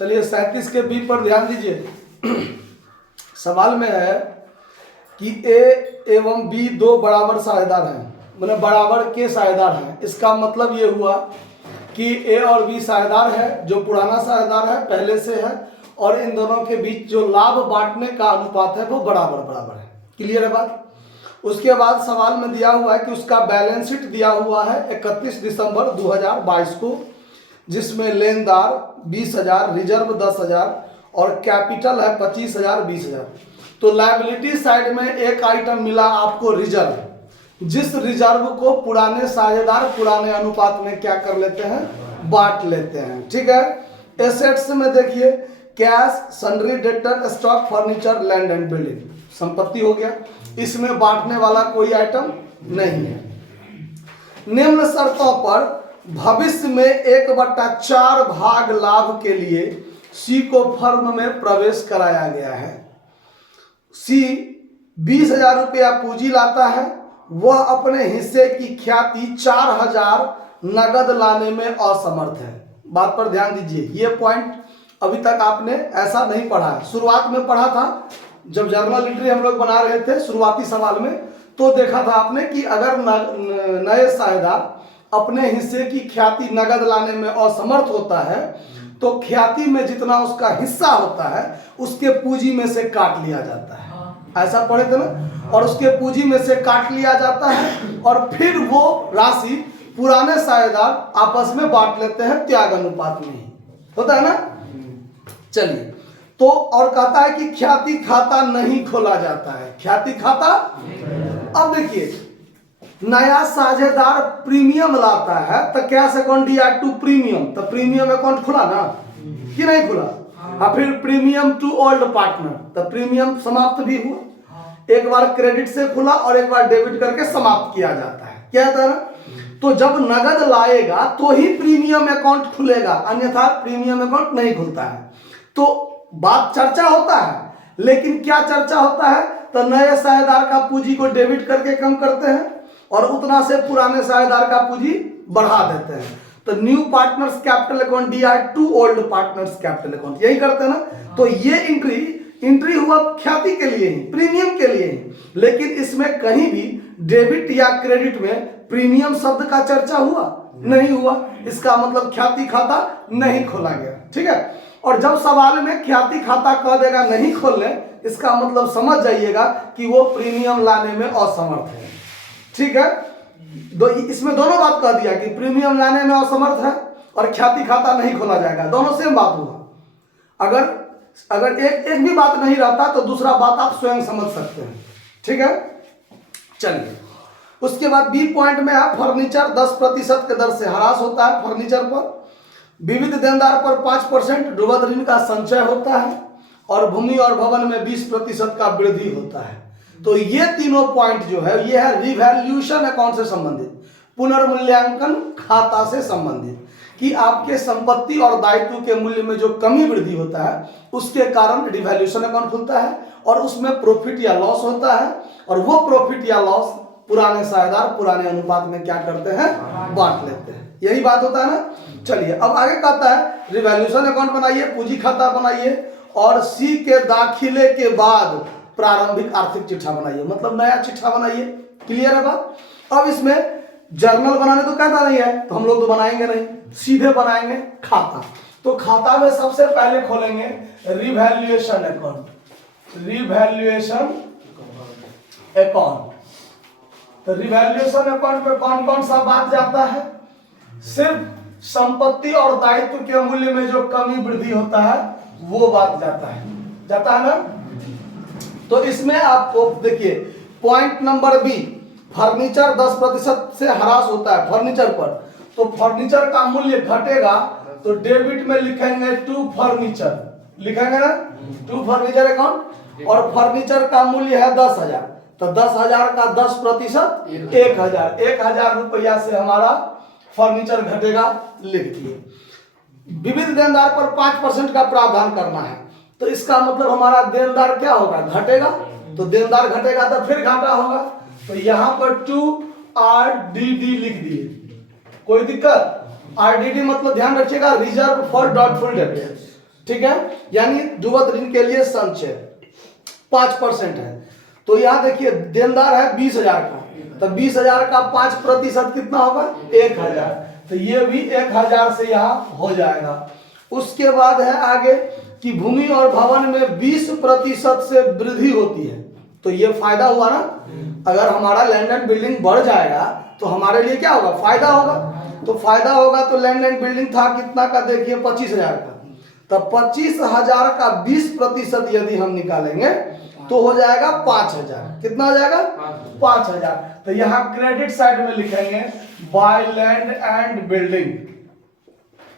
चलिए 37 के बी पर ध्यान दीजिए। सवाल में है कि ए एवं बी दो बराबर साझेदार हैं, मतलब बराबर के साझेदार हैं। इसका मतलब ये हुआ कि ए और बी साझेदार है, जो पुराना साझेदार है पहले से है, और इन दोनों के बीच जो लाभ बांटने का अनुपात है वो बराबर बराबर है। क्लियर है बात। उसके बाद सवाल में दिया हुआ है कि उसका बैलेंस शीट दिया हुआ है 31 दिसंबर 2022 को, जिसमें लेनदार 20,000, रिजर्व 10,000 और कैपिटल है 25,000, 20,000। तो लायबिलिटी साइड में एक आइटम मिला आपको रिजर्व, जिस रिजर्व को पुराने साझेदार पुराने अनुपात में क्या कर लेते हैं, बांट लेते हैं। ठीक है। एसेट्स में देखिए cash, sundry, debtor, stock, furniture, land and building, संपत्ति हो गया। इसमें बांटने वाला कोई आइटम नहीं है। निम्न शर्तों पर भविष्य में 1/4 भाग लाभ के लिए सी को फर्म में प्रवेश कराया गया है। सी 20,000 रुपया पूंजी लाता है, वह अपने हिस्से की ख्याति 4,000 नगद लाने में असमर्थ है। बात पर ध्यान दीजिए, ये पॉइंट अभी तक आपने ऐसा नहीं पढ़ा है। शुरुआत में पढ़ा था जब जर्नल एंट्री हम लोग बना रहे थे शुरुआती सवाल में, तो देखा था आपने कि अगर नए साझेदार अपने हिस्से की ख्याति नगद लाने में असमर्थ होता है तो ख्याति में जितना उसका हिस्सा होता है उसके पूंजी में से काट लिया जाता है। ऐसा पढ़े थे ना। और उसके पूंजी में से काट लिया जाता है और फिर वो राशि पुराने साझेदार आपस में बांट लेते हैं, त्याग अनुपात में ही होता है ना। चलिए, तो और कहता है कि ख्याति खाता नहीं खोला जाता है। ख्याति खाता, अब देखिए नया साझेदार प्रीमियम लाता है तो कैश अकाउंट दिया टू प्रीमियम, तो प्रीमियम अकाउंट खुला ना कि नहीं खुला। हाँ, फिर प्रीमियम टू ओल्ड पार्टनर, तो प्रीमियम समाप्त भी हुआ। एक बार क्रेडिट से खुला और एक बार डेबिट करके समाप्त किया जाता है, क्या होता है ना। तो जब नगद लाएगा तो ही प्रीमियम अकाउंट खुलेगा, अन्यथा प्रीमियम अकाउंट नहीं खुलता है। तो बात चर्चा होता है, लेकिन क्या चर्चा होता है, तो नए साझेदार का पूंजी को डेबिट करके कम करते हैं और उतना से पुराने साझेदार का पूंजी बढ़ा देते हैं। तो न्यू पार्टनर्स कैपिटल अकाउंट दिया है to old partners capital account, यही करते हैं ना। तो ये एंट्री हुआ ख्याति के लिए ही, प्रीमियम के लिए ही, लेकिन इसमें कहीं भी डेबिट या क्रेडिट में प्रीमियम शब्द का चर्चा हुआ नहीं हुआ। इसका मतलब ख्याति खाता नहीं खोला गया। ठीक है। और जब सवाल में ख्याति खाता कह देगा नहीं खोलने, इसका मतलब समझ जाइएगा कि वो प्रीमियम लाने में असमर्थ है। ठीक है। इसमें दोनों बात कह दिया कि प्रीमियम लाने में असमर्थ है और ख्याति खाता नहीं खोला जाएगा, दोनों सेम बात हुआ। अगर एक भी बात नहीं रहता तो दूसरा बात आप स्वयं समझ सकते हैं। ठीक है। चलिए, उसके बाद बी पॉइंट में है फर्नीचर 10% के दर से ह्रास होता है। फर्नीचर पर विविध देनदार पर 5% डूबत ऋण का संचय होता है और भूमि और भवन में 20% का वृद्धि होता है। तो ये तीनों पॉइंट जो है ये है रिवैल्यूएशन अकाउंट से संबंधित, पुनर्मूल्यांकन खाता से संबंधित, कि आपके संपत्ति और दायित्व के मूल्य में जो कमी वृद्धि होता है उसके कारण रिवैल्यूएशन अकाउंट खुलता है और उसमें प्रॉफिट या लॉस होता है, और वो प्रॉफिट या लॉस पुराने साझेदार पुराने अनुपात में क्या करते हैं, बांट लेते हैं। यही बात होता है ना। चलिए, अब आगे कहता है रिवैल्यूएशन अकाउंट बनाइए, पूंजी खाता बनाइए और सी के दाखिले के बाद प्रारंभिक आर्थिक चिट्ठा बनाइए, मतलब नया चिट्ठा बनाइए। क्लियर है बात। अब इसमें जर्नल बनाने तो कहता नहीं है, तो हम लोग तो बनाएंगे नहीं, सीधे बनाएंगे खाता। तो खाता में सबसे पहले खोलेंगे रिवैल्यूएशन अकाउंट। रिवैल्यूएशन अकाउंट, तो रिवैल्यूएशन अकाउंट में कौन कौन सा बात जाता है, सिर्फ संपत्ति और दायित्व के मूल्य में जो कमी वृद्धि होता है वो बात जाता है ना। तो इसमें आपको देखिए पॉइंट नंबर बी, फर्नीचर 10% से ह्रास होता है फर्नीचर पर, तो फर्नीचर का मूल्य घटेगा तो डेबिट में लिखेंगे टू फर्नीचर, लिखेंगे ना टू फर्नीचर अकाउंट, और फर्नीचर का मूल्य है 10,000, तो 10,000 का 10% 1,000, 1,000 रुपया से हमारा फर्नीचर घटेगा, लिख दिए। विविध देनदार पर 5% का प्रावधान करना है, तो इसका मतलब हमारा देनदार क्या होगा, घटेगा। तो देनदार घटेगा तो फिर घाटा होगा, तो यहां पर 2RDD लिख दिए। कोई दिक्कत। RDD मतलब ध्यान रखिएगा रिजर्व फॉर डाउटफुल डेब्ट, ठीक है, यानी ध्रुवत ऋण के लिए संचय 5% है। तो यहाँ देखिए देनदार है 20,000 का, तो 20,000 का 5% कितना होगा 1,000, तो ये भी 1,000 से यहाँ हो जाएगा। उसके बाद है आगे कि भूमि और भवन में 20% से वृद्धि होती है, तो ये फायदा हुआ ना। अगर हमारा लैंड एंड बिल्डिंग बढ़ जाएगा तो हमारे लिए क्या होगा, फायदा होगा। तो फायदा होगा तो लैंड एंड बिल्डिंग था कितना का, देखिए 25,000 का, तो 25,000 का 20% यदि हम निकालेंगे तो हो जाएगा 5,000। कितना हो जाएगा 5,000। तो यहाँ क्रेडिट साइड में लिखेंगे by land and building,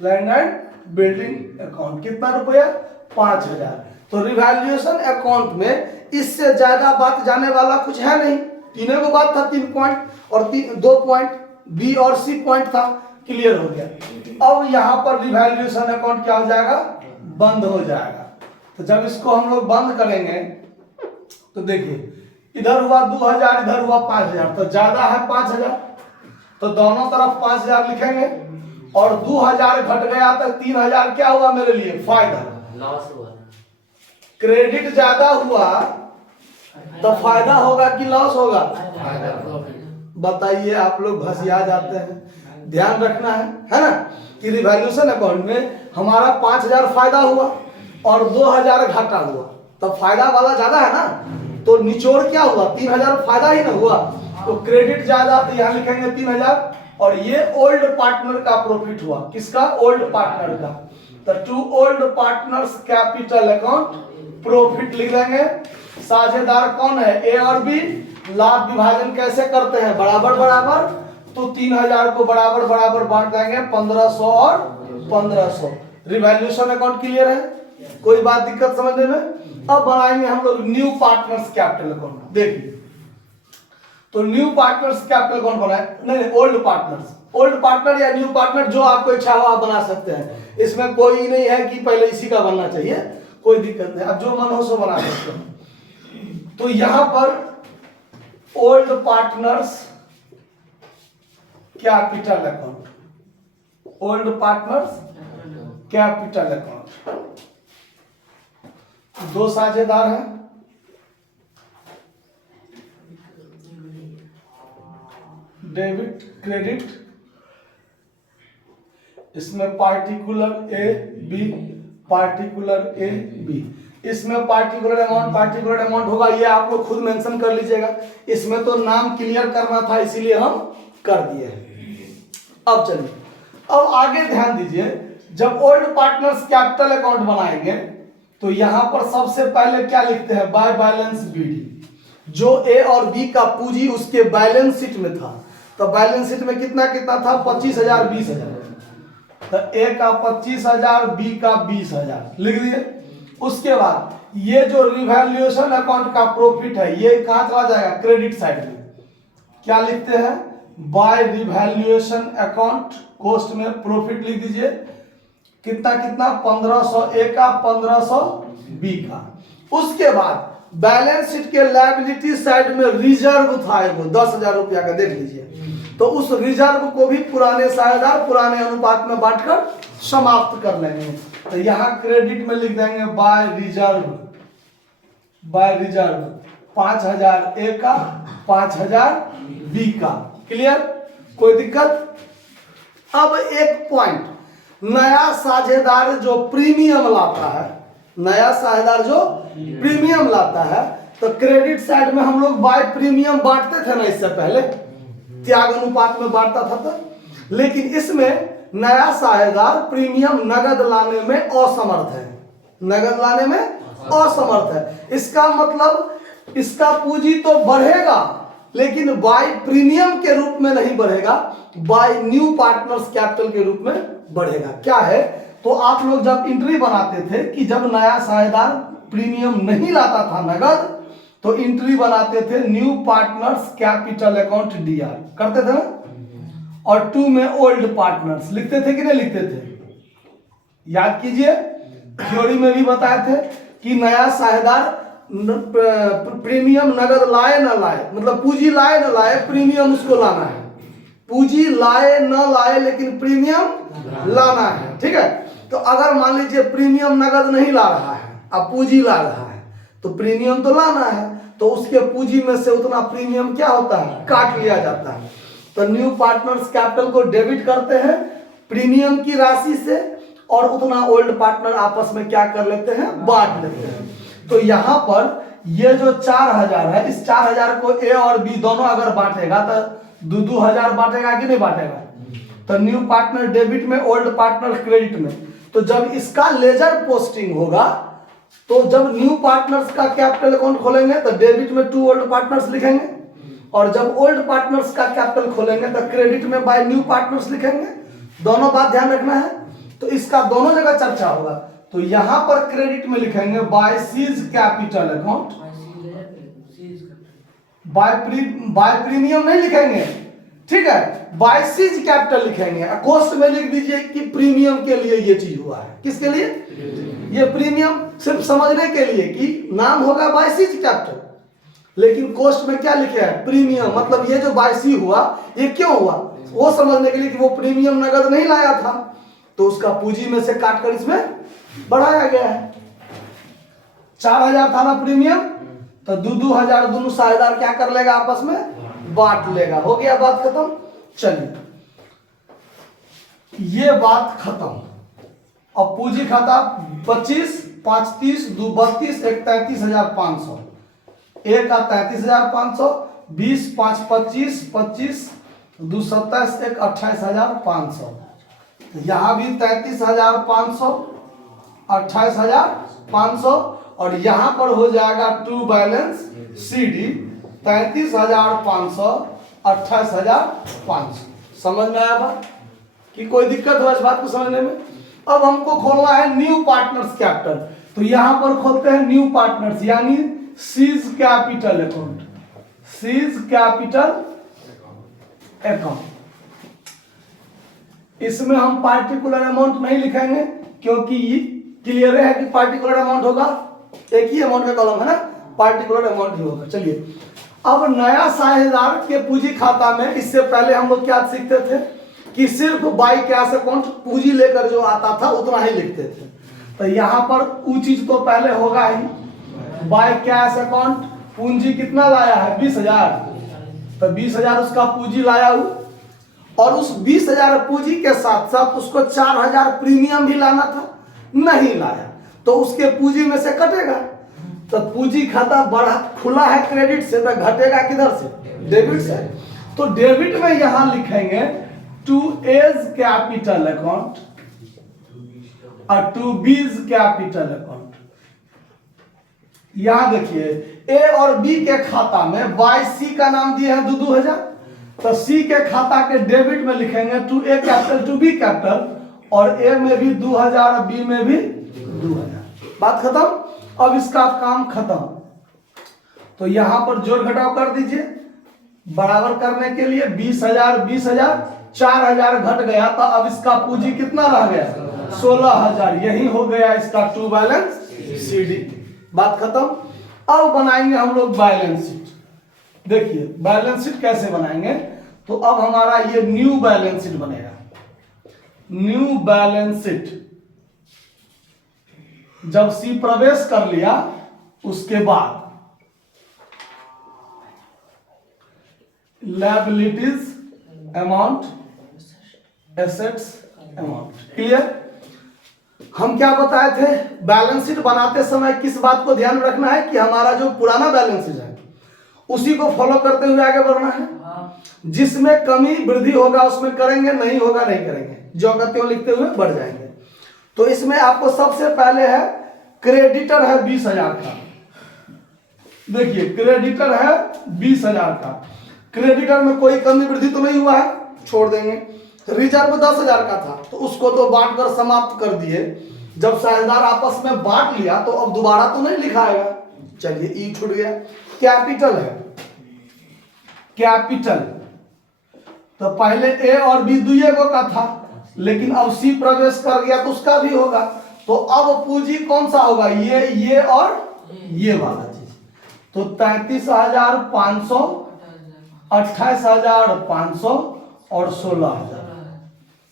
land and building account कितना रुपया 5,000। तो रिवैल्यूएशन अकाउंट में इससे ज्यादा बात जाने वाला कुछ है नहीं, तीनों को बात था, 3 पॉइंट और 2 पॉइंट बी और सी पॉइंट था, क्लियर हो गया। अब यहाँ पर रिवैल्यूएशन अकाउंट क्या हो जाएगा, बंद हो जाएगा। तो जब इसको हम लोग बंद करेंगे तो देखिए इधर हुआ 2,000, इधर हुआ 5,000, तो ज्यादा है 5,000, तो दोनों तरफ 5,000 लिखेंगे और 2,000 घट गया तो 3,000 क्या हुआ मेरे लिए फायदा, लॉस हुआ। क्रेडिट ज्यादा हुआ तो फायदा होगा कि लॉस होगा, बताइए। आप लोग भसिया जाते हैं, ध्यान रखना है ना, कि रिवैल्यूएशन अकाउंट में हमारा 5,000 फायदा हुआ और 2,000 घाटा हुआ, तो फायदा वाला ज्यादा है ना, तो निचोड़ क्या हुआ 3,000 फायदा ही ना हुआ, तो क्रेडिट ज्यादा, तो यहाँ लिखेंगे 3,000। और ये ओल्ड पार्टनर का प्रॉफिट हुआ, किसका, ओल्ड पार्टनर का, तो to old partners capital account profit लिख देंगे। साझेदार कौन है, ए और बी। लाभ विभाजन कैसे करते हैं, बराबर बराबर, तो 3,000 को बराबर बराबर बांट देंगे, 1,500 और 1,500। रिवैल्यूएशन अकाउंट क्लियर है, कोई बात दिक्कत समझने में। अब बनाएंगे हम लोग न्यू पार्टनर्स कैपिटल अकाउंट। देखिए तो न्यू पार्टनर्स कैपिटल अकाउंट बनाए, नहीं ओल्ड पार्टनर्स, ओल्ड पार्टनर या न्यू पार्टनर जो आपको इच्छा हो आप बना सकते हैं, इसमें कोई नहीं है कि पहले इसी का बनना चाहिए, कोई दिक्कत नहीं, अब जो मन हो सो बना सकते हैं। तो यहां पर old partners capital account, old partners capital account, 2 साझेदार हैं, डेबिट क्रेडिट, इसमें particular A B, particular A B, इसमें पार्टिकुलर अमाउंट होगा, ये आप लोग खुद मेंशन कर लीजिएगा, इसमें तो नाम क्लियर करना था इसीलिए हम कर दिए हैं। अब चलिए अब आगे ध्यान दीजिए, जब ओल्ड पार्टनर्स कैपिटल अकाउंट बनाएंगे तो यहां पर सबसे पहले क्या लिखते हैं, बाय बैलेंस बीडी, जो ए और बी का पूंजी उसके बैलेंस शीट में था, तो बैलेंस शीट में कितना कितना था 25,000 20,000, तो ए का 25,000 बी का 20,000 लिख दिए। उसके बाद ये जो रिवैल्यूएशन अकाउंट का प्रॉफिट है ये कहां चला जाएगा, क्रेडिट साइड में, क्या लिखते हैं, बाय रिवैल्यूएशन अकाउंट, कॉस्ट में प्रॉफिट लिख दीजिए, कितना कितना 1,500 ए का 1,500 बी का। उसके बाद बैलेंस शीट के लायबिलिटी साइड में रिजर्व था एगो 10,000 रुपया का, देख लीजिए, तो उस रिजर्व को भी पुराने साझेदार पुराने अनुपात में बांटकर समाप्त कर लेंगे। तो यहां क्रेडिट में लिख देंगे बाय रिजर्व, बाय रिजर्व 5,000 ए का 5,000 बी का, क्लियर, कोई दिक्कत। अब एक पॉइंट, नया साझेदार जो प्रीमियम लाता है, नया साझेदार जो प्रीमियम लाता है, तो क्रेडिट साइड में हम लोग बाय प्रीमियम बांटते थे ना, इससे पहले त्याग अनुपात में बांटता था तो, लेकिन इसमें नया साझेदार प्रीमियम नगद लाने में असमर्थ है, नगद लाने में असमर्थ है। इसका मतलब इसका पूंजी तो बढ़ेगा लेकिन बाय प्रीमियम के रूप में नहीं बढ़ेगा, बाय न्यू पार्टनर्स कैपिटल के रूप में बढ़ेगा। क्या है, तो आप लोग जब एंट्री बनाते थे कि जब नया साझेदार प्रीमियम नहीं लाता था नगद, तो एंट्री बनाते थे new partners capital account DR करते थे ना, और 2 में ओल्ड पार्टनर्स लिखते थे कि नहीं लिखते थे, याद कीजिए, थ्योरी में भी बताए थे कि नया साझेदार प्रीमियम नगद लाए ना लाए, मतलब पूंजी लाए ना लाए, प्रीमियम उसको लाना है, पूंजी लाए ना लाए लेकिन प्रीमियम लाना है, ठीक है। तो अगर मान लीजिए प्रीमियम नगद नहीं ला रहा है, अब पूंजी ला रहा है, तो प्रीमियम तो लाना है, तो उसके पूंजी में से उतना प्रीमियम क्या होता है, काट लिया जाता है। तो न्यू पार्टनर्स कैपिटल को डेबिट करते हैं प्रीमियम की राशि से, और उतना ओल्ड पार्टनर आपस में क्या कर लेते हैं, बांट लेते हैं। तो यहाँ पर ये जो 4000 है, इस 4000 को ए और बी दोनों अगर बांटेगा तो 2000 बांटेगा कि नहीं बांटेगा। तो न्यू पार्टनर डेबिट में, ओल्ड पार्टनर क्रेडिट में। तो जब इसका लेजर पोस्टिंग होगा, तो जब न्यू पार्टनर्स का कैपिटल अकाउंट खोलेंगे तो डेबिट में टू ओल्ड पार्टनर्स लिखेंगे, और जब ओल्ड पार्टनर्स का कैपिटल खोलेंगे तो क्रेडिट में बाय न्यू पार्टनर्स लिखेंगे। दोनों बात ध्यान रखना है। तो इसका दोनों जगह चर्चा होगा। तो यहां पर क्रेडिट में लिखेंगे by cease capital account, by premium नहीं लिखेंगे, ठीक है, बाय सीज कैपिटल लिखेंगे। कॉस्ट में लिख दीजिए कि प्रीमियम के लिए ये चीज हुआ है। किसके लिए, ये प्रीमियम, सिर्फ समझने के लिए कि नाम होगा बाय सीज कैपिटल, लेकिन कॉस्ट में क्या लिखे है, प्रीमियम। मतलब ये जो बाय सी हुआ, ये क्यों हुआ, वो समझने के लिए कि वो प्रीमियम नगद नहीं लाया था, तो उसका पूंजी में से काटकर इसमें बढ़ाया गया है। 4000 था ना प्रीमियम, तो 2000 दोनों साझेदार क्या कर लेगा, आपस में बांट लेगा। हो गया बात खत्म। चलिए ये बात खत्म। अब पूंजी खाता 25, 5 30, 2 32, 1 33,500, एक का 33,500, 20 5 25, 25 2 27, 1 28,500। यहाँ भी 33,500, 28,500, और यहाँ पर हो जाएगा टू बैलेंस CD 33,500, 28,500। समझ में आया बात कि कोई दिक्कत हो इस बात को समझने में। अब हमको खोलना है न्यू पार्टनर्स कैपिटल। तो यहाँ पर खोलते हैं न्यू पार्टनर्स, यानी seize capital account, seize capital account. इसमें हम पार्टिकुलर अमाउंट नहीं लिखेंगे, क्योंकि क्लियर है कि पार्टिकुलर अमाउंट होगा, एक ही अमाउंट का कॉलम है ना, पार्टिकुलर अमाउंट ही होगा। चलिए अब नया साझेदार के पूंजी खाता में, इससे पहले हम लोग क्या सीखते थे कि सिर्फ बाय कैश अकाउंट पूंजी लेकर जो आता था उतना ही लिखते थे। तो यहाँ पर वो चीज तो पहले होगा ही, बाय कैश अकाउंट पूंजी कितना लाया है, 20,000। तो 20,000 उसका पूंजी लाया हूं, और उस 20,000 पूंजी के साथ साथ उसको 4,000 प्रीमियम भी लाना था, नहीं लाया, तो उसके पूंजी में से कटेगा। तो पूंजी खाता बढ़ा खुला है क्रेडिट से, तो घटेगा किधर से, डेबिट से। तो डेबिट में यहां लिखेंगे टू एज कैपिटल अकाउंट और टू बीज कैपिटल अकाउंट। यहां देखिए ए और बी के खाता में बाय सी का नाम दिए हैं 2,000, तो सी के खाता के डेबिट में लिखेंगे to A capital to B capital, और ए में भी 2,000 और बी में भी 2,000। बात खत्म। अब इसका काम खत्म। तो यहां पर जोड़ घटाव कर दीजिए बराबर करने के लिए 20,000 20,000, 4,000 घट गया, तो अब इसका पूंजी कितना रह गया, 16,000। यही हो गया इसका टू बैलेंस CD। बात खत्म। अब बनाएंगे हम लोग बैलेंस शीट। देखिए बैलेंस शीट कैसे बनाएंगे, तो अब हमारा ये न्यू बैलेंस शीट बनेगा। न्यू बैलेंस शीट जब सी प्रवेश कर लिया, उसके बाद liabilities amount, assets amount. Clear. हम क्या बताए थे, बैलेंस शीट बनाते समय किस बात को ध्यान रखना है कि हमारा जो पुराना बैलेंस शीट है उसी को फॉलो करते हुए आगे बढ़ना है। जिसमें कमी वृद्धि होगा उसमें करेंगे, नहीं होगा नहीं करेंगे, जो का त्यों लिखते हुए बढ़ जाएंगे। तो इसमें आपको सबसे पहले है क्रेडिटर है 20,000 का। देखिए क्रेडिटर है 20,000 का, क्रेडिटर में कोई कमी वृद्धि तो नहीं हुआ है, छोड़ देंगे। रिजर्व 10,000 का था, तो उसको तो बांटकर समाप्त कर दिए। जब साझेदार आपस में बांट लिया तो अब दोबारा तो नहीं लिखाएगा। चलिए ई छूट गया। कैपिटल है, कैपिटल तो पहले ए और बी दुए को का था, लेकिन अब सी प्रवेश कर गया तो उसका भी होगा। तो अब पूंजी कौन सा होगा, ये और ये वाला चीज। तो 33,500, 28,500 और 16,000।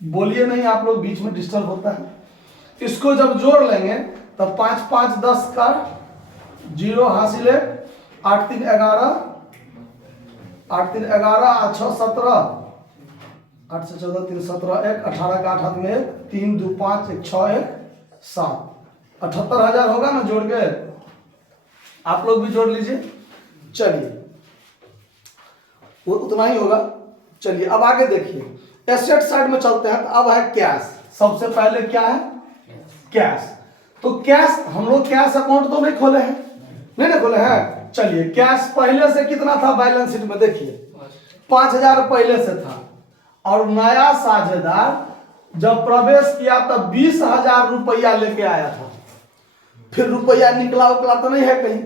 बोलिए नहीं, आप लोग बीच में डिस्टर्ब होता है। इसको जब जोड़ लेंगे तब 5 5 10 का 0 हासिल है, 8 3 11, 8 3 11, 8 6 17, 8 से 14 3 17 1, 18 का 8 हाथ में 1, 3 2 5 1 6 1 7, 78,000 होगा ना जोड़ के। आप लोग भी जोड़ लीजिए। चलिए वो उतना ही होगा। चलिए अब आगे देखिए एसेट साइड में चलते हैं। तो अब है कैश। सबसे पहले क्या है? कैश। तो कैश हम लोग कैश अकाउंट तो नहीं खोले हैं, नहीं खोले हैं। चलिए कैश पहले से कितना था बैलेंस शीट में? देखिए 5,000 पहले से था, और नया साझेदार जब प्रवेश किया तब 20,000 रुपया लेके आया था। फिर रुपया निकला उकला तो नहीं है कहीं,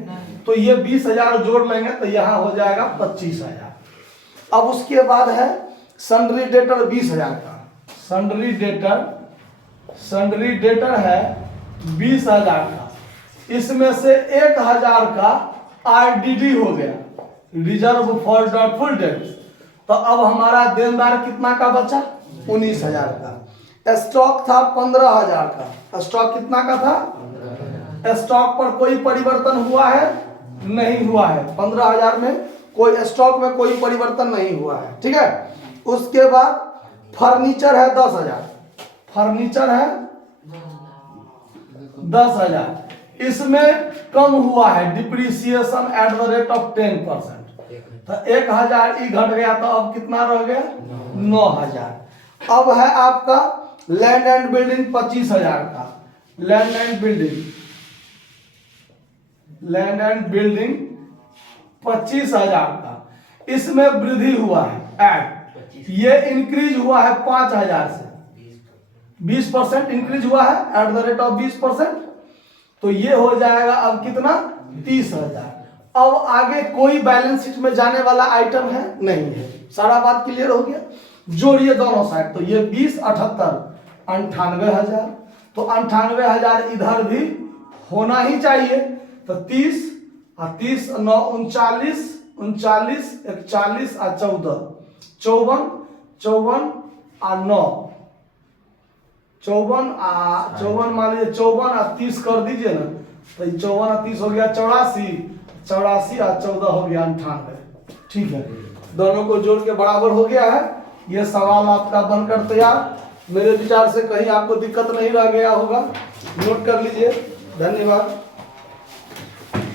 तो ये 20,000 जोड़ लेंगे तो यहाँ हो जाएगा 25,000। अब उसके बाद है सन्ड्री डेटर 20,000 का। सन्ड्री डेटर है 20,000 का। इसमें से 1,000 का RDD हो गया, रिजर्व फॉर डाउटफुल डेट्स। तो अब हमारा देनदार कितना का बचा? 19,000 का। स्टॉक था 15,000 का। स्टॉक कितना का था? स्टॉक पर कोई परिवर्तन हुआ है? नहीं हुआ है। 15,000 में कोई स्टॉक में कोई परिवर्तन नहीं हुआ है, ठीक है। उसके बाद फर्नीचर है 10,000। फर्नीचर है 10,000। इसमें कम हुआ है depreciation at the rate of 10%। तो 1,000 ही घट गया, तो अब कितना रह गया? 9,000। अब है आपका लैंड एंड बिल्डिंग 25,000 का। लैंड एंड बिल्डिंग 25,000 का। इसमें वृद्धि हुआ है, ऐड ये इंक्रीज हुआ है 5,000 से 20% इंक्रीज हुआ है एट द रेट ऑफ 20%। तो ये हो जाएगा अब कितना? 30,000। अब आगे कोई बैलेंस शीट में जाने वाला आइटम है? नहीं है। सारा बात क्लियर हो गया। जोड़िए दोनों साइड। तो ये 20 78 98,000। तो 98,000 इधर भी होना ही चाहिए। तो 30 और 30 9 39 39 41 और 14 54 54 और 9 54 मान लीजिए 54 और 30 कर दीजिए ना। तो 54 और 30 हो गया 84 84 और 14 हो गया 98। ठीक है, दोनों को जोड़ के बराबर हो गया है। ये सवाल आपका बनकर तैयार। मेरे विचार से कहीं आपको दिक्कत नहीं रह गया होगा, नोट कर लीजिए। धन्यवाद।